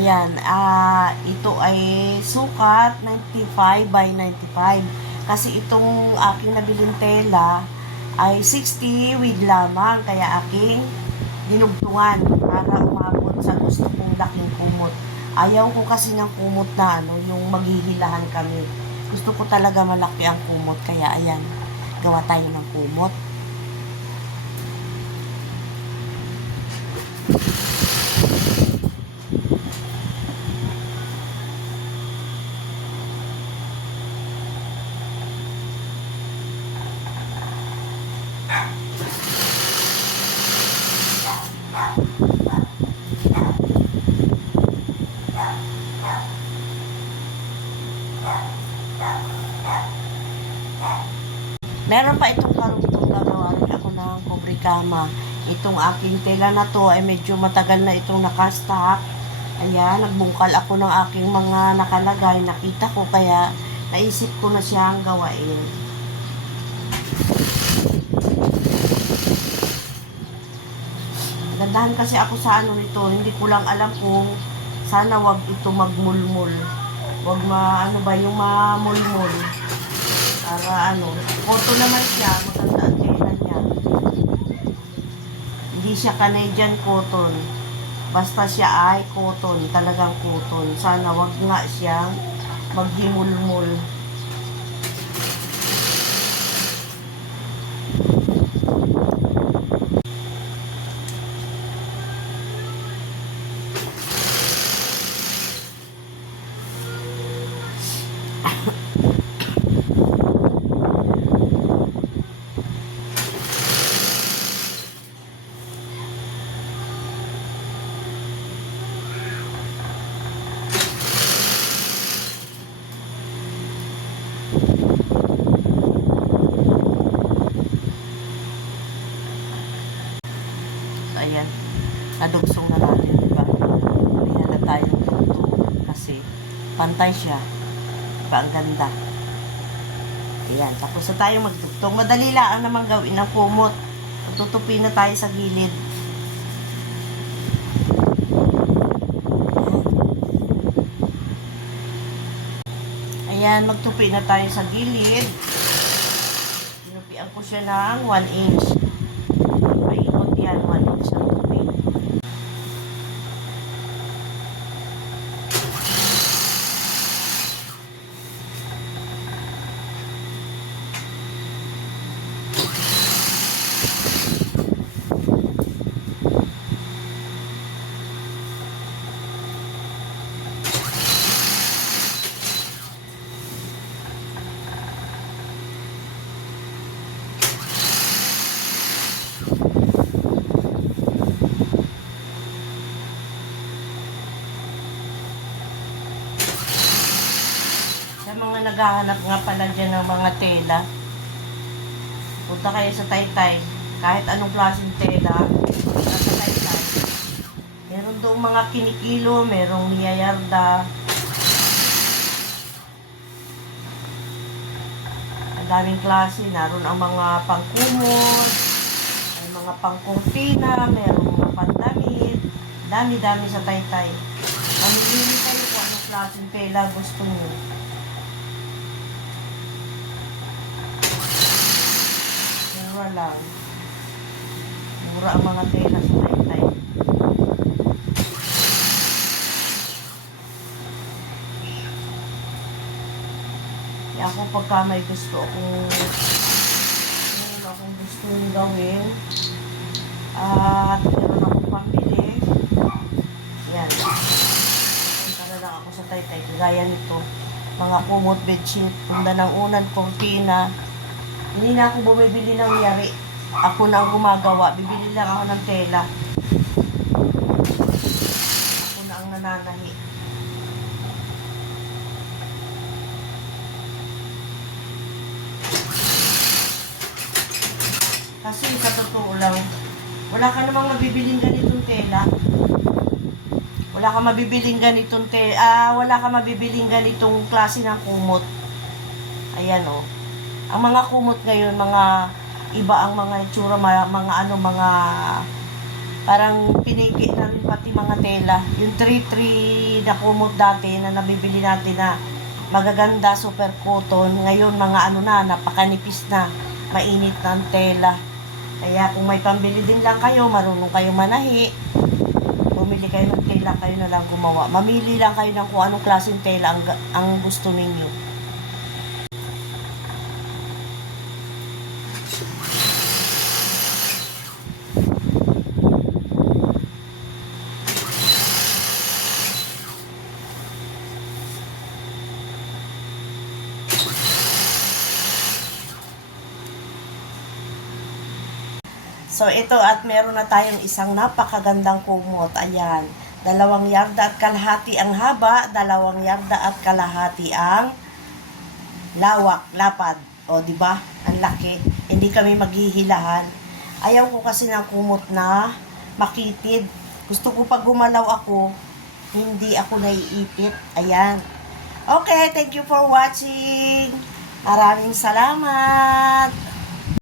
Ayan, ah ito ay sukat 95 by 95. Kasi itong aking nabiling tela ay 60 with lamang. Kaya aking dinugtungan para umabot sa gusto kong laking kumot. Ayaw ko kasi ng kumot na ano, yung maghihilahan kami. Gusto ko talaga malaki ang kumot. Kaya ayan, gawa tayo ng kumot. Meron pa itong karugtong gagawa rin ako ng kubrikama. Itong aking tela na to ay medyo matagal na itong nakastock. Ayan, nagbungkal ako ng aking mga nakalagay. Nakita ko kaya naisip ko na siyang gawain. Gandahan kasi ako sa ano nito. Hindi ko lang alam kung sana wag ito magmulmul. Wag ma, ano ba, yung mamulmul. Para ano, koto naman siya, maganda ang tela niya. Hindi siya Canadian cotton. Basta siya ay cotton, talagang cotton. Sana wag nga siyang magdimulmul. So, ayan. Nadugsong na natin, di ba? Ayan na tayo ng tugtog. Kasi, pantay siya. Diba, ang ganda. Ayan, tapos na tayo magtugtog. Madali lang naman gawin ng kumot. Tutupi na tayo sa gilid. Ayan, magtupi na tayo sa gilid. Tinupian ko siya ng 1 inch. Paikot yan, 1 inch ang tupi. Sa mga naghahanap nga pala dyan ng mga tela, punta kayo sa Taytay. Kahit anong klaseng tela, punta sa Taytay. Meron doon mga kinikilo, merong niyayarda. Ang daming klase, naroon ang mga pangkumot, may mga pangkurtina, merong mga pandamit. Dami-dami sa Taytay. Mamili kayo kung anong klaseng tela gusto niyo. Mura lang. Mura ang mga tela sa Taytay. Kaya ako pagka may gusto akong meron akong gusto gawin at meron akong pambili yan punta na lang ako sa Taytay gaya nito mga kumot bedsheet punta ng unan cortina hindi na ako bumibili ng yari. Ako na ang gumagawa. Bibili lang ako ng tela. Ako na ang nananahi. Kasi sa totoo lang, wala ka namang mabibiling ganitong tela. Wala ka mabibiling ganitong te ah wala ka mabibiling ganitong klase ng kumot. Ayan oh. Ang mga kumot ngayon, mga iba ang mga itsura, mga, mga ano, mga Parang pinigi na rin pati mga tela. Yung 3-3 na kumot dati na nabibili natin na magaganda, super cotton. Ngayon, mga ano na, napakanipis na. Mainit na ang tela. Kaya kung may pambili din lang kayo, marunong kayo manahi, bumili kayo ng tela, kayo na lang gumawa. Mamili lang kayo ng kung anong klaseng tela ang, ang gusto ninyo. So ito at meron na tayong isang napakagandang kumot. Ayan. Dalawang yarda at kalahati ang haba, dalawang yarda at kalahati ang lawak, lapad. O, di ba? Ang laki. Hindi kami maghihilahan. Ayaw ko kasi ng kumot na makitid. Gusto ko pag gumalaw ako, hindi ako naiipit. Ayan. Okay, thank you for watching. Maraming salamat.